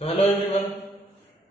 तो hello everyone.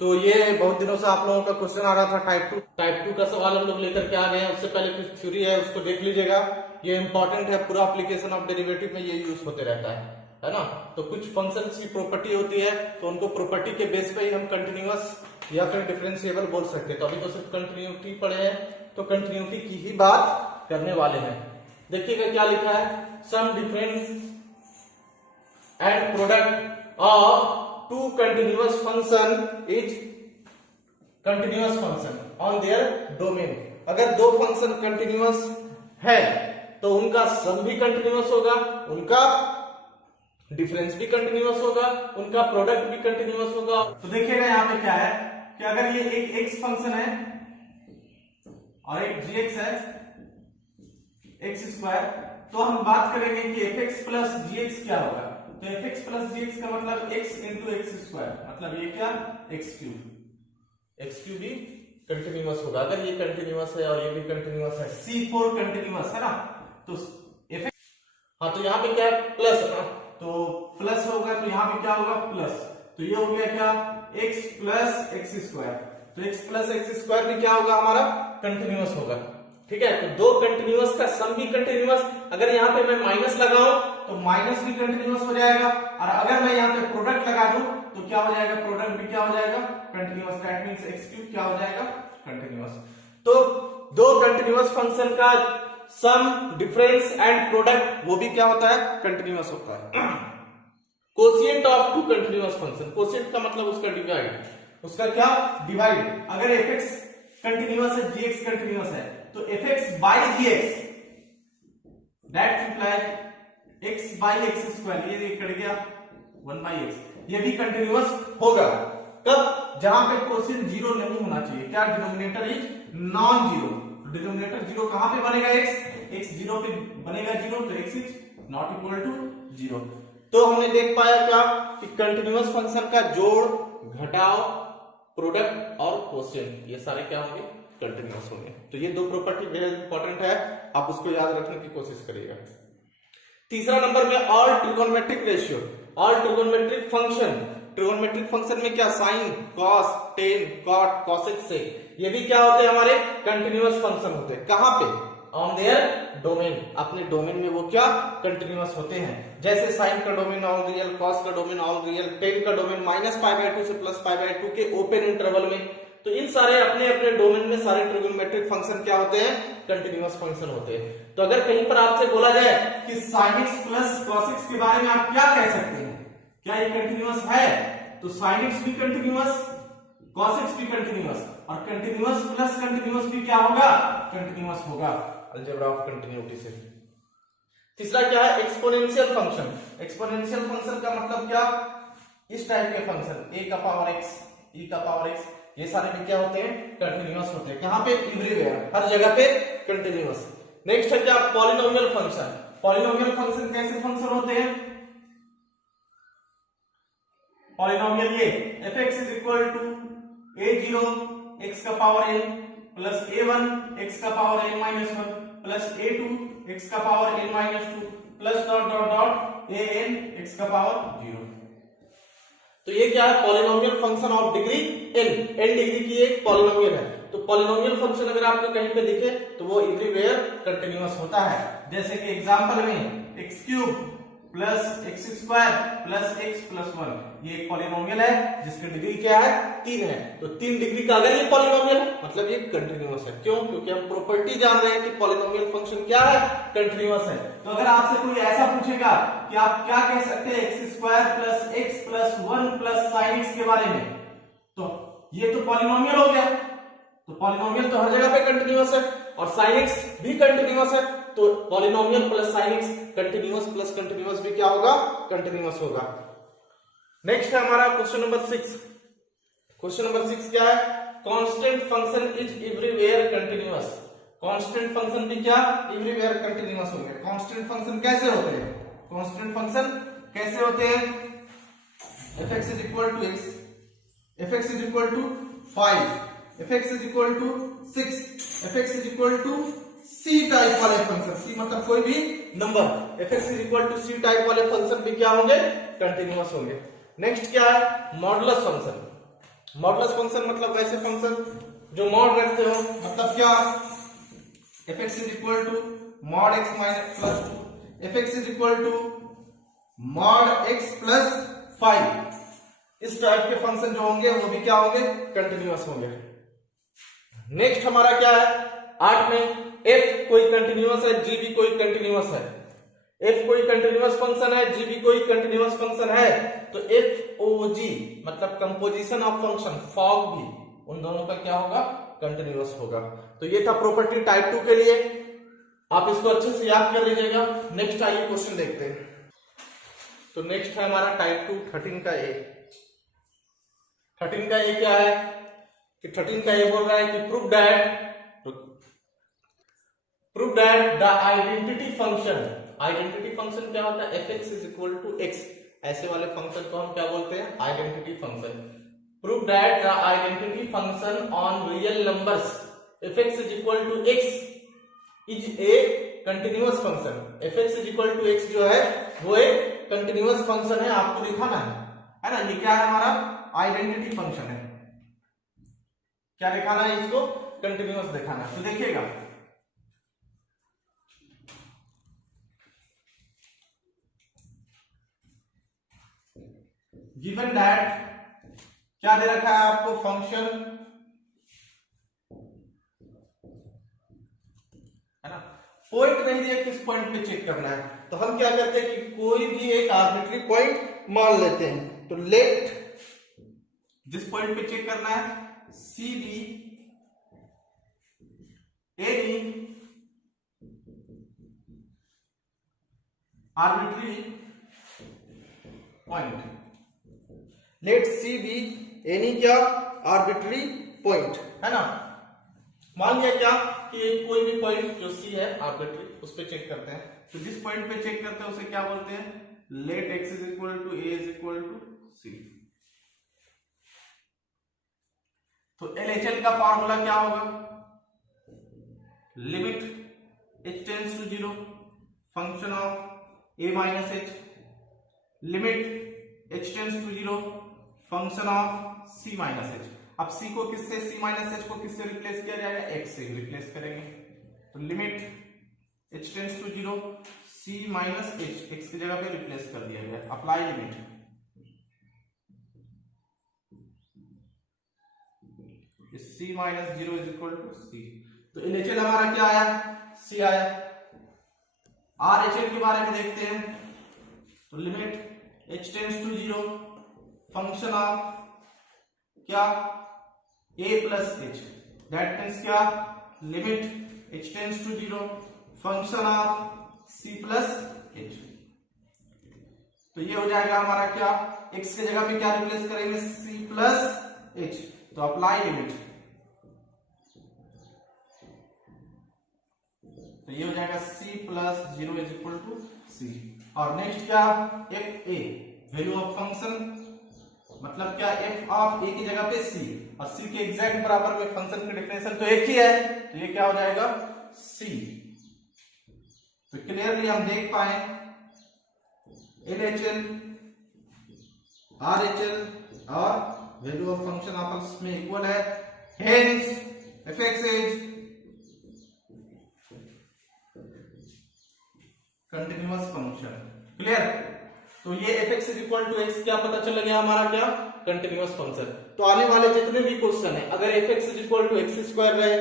तो ये बहुत दिनों से आप लोगों का क्वेश्चन आ रहा था टाइप टू का सवाल हम लोग लेकर के आ गए हैं। उससे पहले कुछ थ्योरी है उसको देख लीजिएगा, ये इंपॉर्टेंट है, पूरा एप्लीकेशन ऑफ डेरिवेटिव में ये यूज होते रहता है ना। तो कुछ फंक्शंस की प्रॉपर्टी होती है, तो उनको प्रॉपर्टी के बेस पे ही हम कंटिन्यूअस या फिर डिफरेंशिएबल बोल सकते हैं। तो अभी तो सिर्फ कंटिन्यूटी पढ़े हैं, तो कंटिन्यूटी की ही बात करने वाले हैं। देखिएगा क्या लिखा है, sum difference and product of two continuous function is continuous function on their domain। अगर दो फंक्शन कंटिन्यूअस है तो उनका सम भी कंटिन्यूअस होगा, उनका डिफरेंस भी कंटिन्यूअस होगा, उनका प्रोडक्ट भी कंटिन्यूअस होगा। तो देखिएगा यहाँ पे क्या है कि अगर ये एक एक्स फंक्शन है और एक जी एक्स है, एक्स स्क्वायर, तो हम बात करेंगे कि F x plus G x क्या होगा। तो F x plus G x का मतलब एक्स इंटू एक्स स्क्वायर, मतलब ये क्या, एक्स क्यूब भी कंटिन्यूअस होगा अगर ये कंटिन्यूअस है और ये भी कंटिन्यूअस है। C4 कंटिन्यूअस है ना, तो एफ एक्स, हाँ तो यहाँ पे क्या है प्लस है ना, तो प्लस होगा तो यहाँ पे क्या होगा प्लस, तो ये हो गया क्या एक्स प्लस एक्स स्क्वायर। तो एक्स प्लस एक्स स्क्वायर भी क्या होगा हमारा कंटिन्यूअस होगा। ठीक है, तो दो कंटिन्यूअस का सम भी कंटिन्यूअस, अगर यहाँ पे मैं माइनस लगाऊं तो माइनस भी कंटिन्यूअस हो जाएगा, और अगर मैं यहाँ पे प्रोडक्ट लगा दूं तो क्या हो जाएगा, प्रोडक्ट भी क्या हो जाएगा continuous. That means x cube क्या हो जाएगा कंटिन्यूअस। तो दो कंटिन्यूअस फंक्शन का सम, डिफरेंस एंड प्रोडक्ट वो भी क्या होता है कंटिन्यूअस होता है। Quotient of two continuous function, quotient का मतलब उसका डिवाइड, उसका क्या डिवाइड। अगर एफ एक्स कंटिन्यूअस है, जी एक्स कंटिन्यूअस है, तो F X by G X that implies X by X square, ये कट गया 1 बाई एक्स, ये भी कंटिन्यूअस होगा। कब, जहां पे कोशिएंट जीरो नहीं होना चाहिए, क्या denominator is non zero. Denominator zero कहां पे बनेगा, एक्स जीरो पे बनेगा जीरो, तो X is not equal to zero. तो हमने देख पाया क्या कि कंटिन्यूअस फंक्शन का जोड़, घटाव, प्रोडक्ट और कोशिएंट ये सारे क्या होंगे कंटिन्यूअस होंगे। तो ये दो प्रॉपर्टी वेरी इंपॉर्टेंट है, आप उसको याद रखने की कोशिश करिएगा। तीसरा नंबर में all trigonometric ratio, all trigonometric function. Trigonometric function में क्या sine, cos, tan, cot, cosec से, ये भी क्या होते हैं हमारे कंटिन्यूअस फंक्शन होते हैं। कहां पे, ऑन देयर डोमेन, अपने डोमेन में वो क्या कंटिन्यूअस होते हैं। जैसे साइन का डोमेन ऑल रियल, कॉस का डोमेन ऑल रियल, टेन का डोमेन माइनस पाई बाय 2 से प्लस पाई बाय 2 के ओपन इंटरवल में। तो इन सारे अपने अपने डोमेन में सारे ट्रिगोनोमेट्रिक फंक्शन क्या होते हैं कंटिन्यूअस फंक्शन होते हैं। तो अगर कहीं पर आपसे बोला जाए कि sin x plus cos x के बारे में आप क्या कह सकते हैं, क्या ये कंटिन्यूअस है, तो sin x भी कंटिन्यूअस, cos x भी कंटिन्यूअस, और कंटिन्यूअस प्लस कंटिन्यूअस भी क्या होगा कंटिन्यूअस होगा अलजेब्रा ऑफ कंटिन्यूटी से। तीसरा क्या है एक्सपोनेंशियल फंक्शन। एक्सपोनेंशियल फंक्शन का मतलब क्या, इस टाइप के फंक्शन a का पावर x, e का पावर x, ये सारे भी क्या होते हैं कंटिन्यूअस होते हैं। कहां पे, एवरीवेयर, हर जगह पे कंटिन्यूअस। नेक्स्ट है क्या पॉलिनोमियल फंक्शन। पॉलिनोमियल फंक्शन कैसे फंक्शन होते हैं, पॉलिनोमियल ये f(x) is equal to a0 x का power n plus a1 x का power n minus 1 plus a2 x का power n minus 2 plus dot dot dot an x का power 0। तो ये क्या है polynomial function of degree n degree की एक पॉलिनोमियल है। तो पॉलिनोमियल फंक्शन अगर आपको कहीं पे दिखे तो वो एवरीवेयर कंटिन्यूअस होता है। जैसे कि एग्जांपल में x cube plus x square plus x plus 1, ये एक पॉलिनोमियल है जिसकी डिग्री क्या है 3 है। तो 3 डिग्री का अगर ये पॉलिनोमियल है मतलब ये कंटिन्यूअस है। क्यों, क्योंकि हम प्रॉपर्टी जान रहे हैं कि पॉलिनोमियल फंक्शन क्या है कंटिन्यूअस है। तो अगर आपसे कोई ऐसा पूछेगा कि आप क्या कह सकते हैं x square plus x plus 1 plus sine x के बारे में, तो ये तो पॉलिनोमियल हो गया। तो पॉलिनोमियल तो हर जगह पे कंटिन्यूअस है और साइन एक्स भी कंटिन्यूअस है, तो polynomial plus sine x continuous plus continuous भी क्या होगा कंटिन्यूअस होगा। नेक्स्ट है हमारा क्वेश्चन नंबर 6। क्वेश्चन नंबर 6 क्या है, constant function is everywhere continuous. Constant function भी क्या एवरीवेयर कंटिन्यूअस होंगे। कांस्टेंट फंक्शन कैसे होते हैं, कांस्टेंट फंक्शन कैसे होते हैं, f(x) is equal to x, f(x) is equal to 5, f(x) is equal to 6, f(x) is equal to c type वाले फंक्शन, c मतलब कोई भी number, f(x) is equal to c type वाले फंक्शन भी क्या होंगे कंटिन्यूअस होंगे। नेक्स्ट क्या है, मॉडुलस फंक्शन। मॉडुलस फंक्शन मतलब वैसे फंक्शन जो मॉड रखते हो, मतलब क्या, fx is equal to mod x minus plus 2, fx is equal to mod x plus 5। इस टाइप के फंक्शन जो होंगे वो भी क्या होंगे, कंटिन्यूअस होंगे। नेक्स्ट हमारा क्या है, 8 में f कोई कंटिन्यूअस है, g भी कोई कंटिन्यूअस है। f कोई कंटिन्यूअस फंक्शन है, g भी कोई कंटिन्यूअस फंक्शन है, तो FOG मतलब कंपोजिशन ऑफ फंक्शन, फॉग भी उन दोनों का क्या होगा, कंटिन्यूअस होगा। तो ये था प्रॉपर्टी टाइप 2 के लिए, आप इसको अच्छे से याद कर लीजिएगा। नेक्स्ट आइए क्वेश्चन देखते हैं। तो नेक्स्ट है हमारा टाइप 2 13 का ए। 13 का ए क्या है कि 13 का ए बोल रहा है कि prove that the identity function क्या होता है, fx is equal to x, ऐसे वाले फंक्शन को हम क्या बोलते हैं, identity function. Prove that the identity function on real numbers fx is equal to x is a continuous function. fx is equal to x जो है वो एक कंटिन्यूअस फंक्शन है, आपको दिखाना है ना। ये क्या है, हमारा आइडेंटिटी फंक्शन है। क्या दिखाना है, इसको कंटिन्यूअस दिखाना है। तो देखिएगा, गिवन दैट क्या दे रखा है आपको, फंक्शन है ना, पॉइंट नहीं दिया, किस पॉइंट पे चेक करना है। तो हम क्या करते हैं कि कोई भी एक आर्बिट्री पॉइंट मान लेते हैं। तो लेट जिस पॉइंट पे चेक करना है, C be any arbitrary point, let C be any क्या, आर्बिट्री पॉइंट, है ना। मान लिया क्या कि कोई भी पॉइंट जो सी है आर्बिट्री, उस पे चेक करते हैं। तो जिस पॉइंट पे चेक करते हैं उसे क्या बोलते हैं, let X is equal to A is equal to C. तो एलएचएल का फॉर्मूला क्या होगा, limit h tends to 0 function of a minus h, limit h tends to 0 function of c minus h। अब c को किससे, c minus h को किससे replace किया जाएगा, x से रिप्लेस करेंगे। तो limit h tends to 0 c minus h, x की जगह पे रिप्लेस कर दिया गया। Apply limit, c minus 0 is equal to c। तो एलएचएल हमारा क्या आया, c आया। आरएचएल के बारे में देखते हैं। तो limit h tends to 0 function of क्या, a plus h, that means क्या, limit h tends to 0 function of c plus h। तो ये हो जाएगा हमारा क्या, x की जगह पे क्या रिप्लेस करेंगे, c प्लस h। तो अप्लाई लिमिट, तो ये हो जाएगा c plus 0 is equal to c। और नेक्स्ट क्या, F A value of function, मतलब क्या, एफ ऑफ ए की जगह पे c, और c के एग्जैक्ट बराबर में फंक्शन का डिफरेंशियल तो एक ही है, तो ये क्या हो जाएगा, c। तो क्लियरली हम देख पाए एलएचएल, आरएचएल और वैल्यू ऑफ फंक्शन आपस में इक्वल है, hence fx is continuous function. Clear. तो ये fx is equal to x क्या पता चल गया हमारा, क्या, कंटिन्यूअस फंक्शन। तो आने वाले जितने भी क्वेश्चन है, अगर fx is equal to x square रहे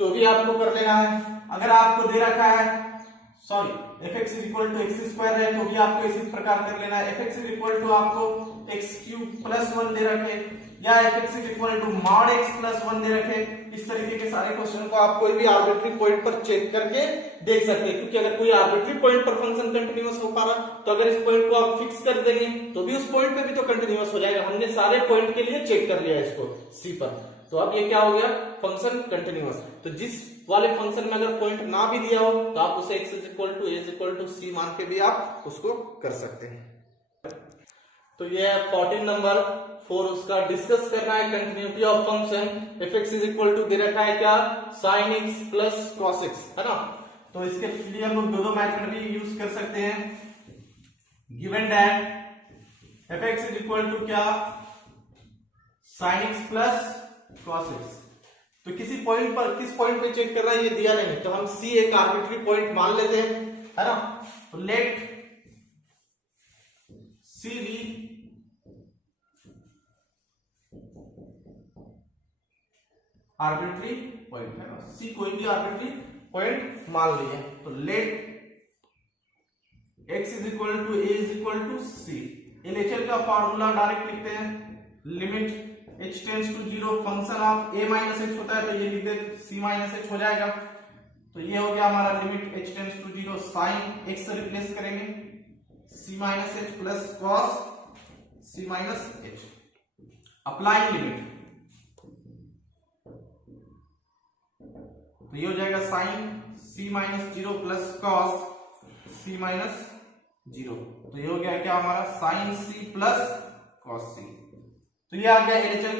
तो भी आपको कर लेना है। अगर आपको दे रखा है, sorry, fx is equal to x square है तो भी आपको इसी प्रकार कर लेना है। fx इज इक्वल टू आपको x क्यूब प्लस 1 दे रखे, या fx is equal to mod x plus 1 दे रखे। इस तरीके के सारे क्वेश्चन को आप कोई भी आर्बिट्री पॉइंट पर चेक करके देख सकते हैं, क्योंकि अगर कोई आर्बिट्री पॉइंट पर फंक्शन कंटिन्यूअस हो पा रहा, तो अगर इस पॉइंट को आप फिक्स कर देंगे तो भी उस पॉइंट पे भी तो कंटिन्यूअस हो जाएगा। हमने सारे पॉइंट के लिए चेक कर लिया इसको सी पर, तो अब ये क्या हो गया, फंक्शन कंटिन्यूअस। तो जिस वाले फंक्शन में अगर पॉइंट ना भी दिया हो तो आप उसे x is equal to a is equal to c मान के भी आप उसको कर सकते हैं। तो ये 14 नंबर 4 उसका डिस्कस करना है, continuity of function. fx is equal to दे रखा है क्या, sin x plus cos x, है ना। तो इसके लिए हम लोग दो मेथड भी यूज कर सकते हैं। Given that F X is equal to क्या, sine X plus cos X. तो किसी पॉइंट पर, किस पॉइंट पे चेक करना है ये दिया नहीं, तो हम सी एक आर्बिट्री पॉइंट मान लेते हैं, है ना। तो let C be arbitrary point, है ना, सी कोई भी आर्बिट्री पॉइंट मान लिए। तो let x is equal to A is equal to C. LHL का फॉर्मूला डायरेक्ट लिखते हैं, limit h tends to 0 function of a minus h होता है, तो ये लिख दे c माइनस h हो जाएगा। तो ये हो गया हमारा limit h tends to 0 sine x से रिप्लेस करेंगे c minus h plus cos c minus h। Applying limit, तो ये हो जाएगा sine c minus 0 plus cos c minus 0। तो ये हो गया क्या हमारा sine c plus cos c। तो ये आ गया एलएचएल।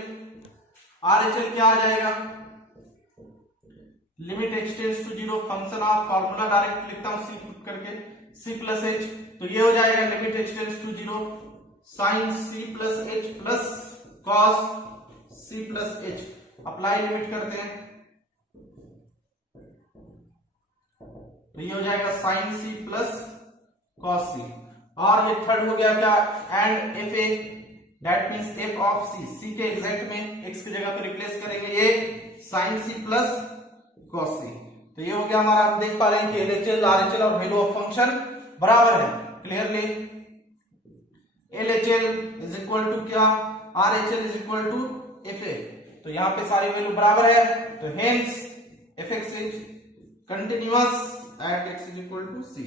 आरएचएल क्या आ जाएगा, limit h tends to 0 function of, formula direct लिखता हूं c पुट करके c प्लस h। तो ये हो जाएगा limit h tends to 0 sine c plus h plus cos c plus h। Apply limit करते हैं, तो ये हो जाएगा sine c plus cos c। और ये थर्ड हो गया क्या, and F A, that means F of c, c के एग्जैक्ट में x की जगह पे रिप्लेस करेंगे ये sine c plus cos c। तो ये हो गया हमारा, आप देख पा रहे हैं कि एलएचएल आरएचएल और वैल्यू ऑफ फंक्शन बराबर है clearly. LHL is equal to क्या, RHL is equal to F A. तो यहां पे सारी वैल्यू बराबर है, तो hence F X is continuous at x is equal to c।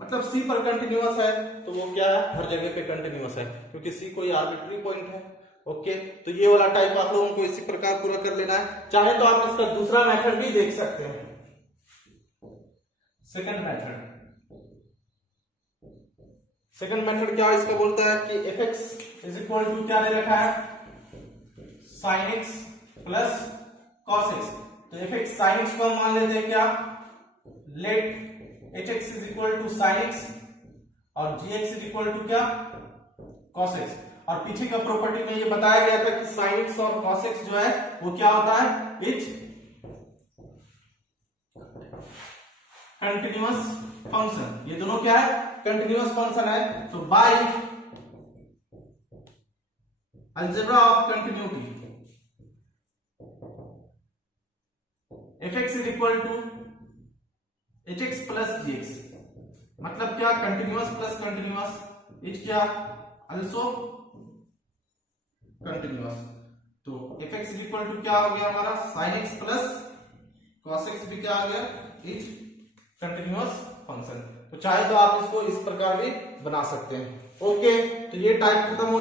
मतलब c पर कंटिन्यूअस है तो वो क्या है, हर जगह पे कंटिन्यूअस है, क्योंकि c कोई आर्बिट्री पॉइंट है। ओके, तो ये वाला टाइप आप लोगों को इसी प्रकार पूरा कर लेना है। चाहे तो आप इसका दूसरा मेथड भी देख सकते हैं, सेकंड मेथड। सेकंड मेथड क्या इसका बोलता है कि F X is equal to क्या दे रखा है, sine X plus cos X. तो एफ एक्स साइन एक्स को हम मान लेते हैं क्या, let H X is equal to sine X और G X is equal to क्या, कॉस एक्स। और पीछे का प्रॉपर्टी में ये बताया गया था कि साइन एक्स और कॉस एक्स जो है वो क्या होता है, इच कंटिन्यूअस फंक्शन। ये दोनों क्या है, कंटिन्यूअस फंक्शन है। तो by algebra of continuity F X is equal to H X plus G X, मतलब क्या, कंटिन्यूअस प्लस कंटिन्यूअस इज क्या, अल्सो कंटिन्यूअस। तो F X is equal to क्या हो गया हमारा, sine X plus cos X भी क्या आ गया, इज कंटिन्यूअस फंक्शन। तो चाहे तो आप इसको इस प्रकार भी बना सकते हैं। ओके, तो ये टाइप खत्म हो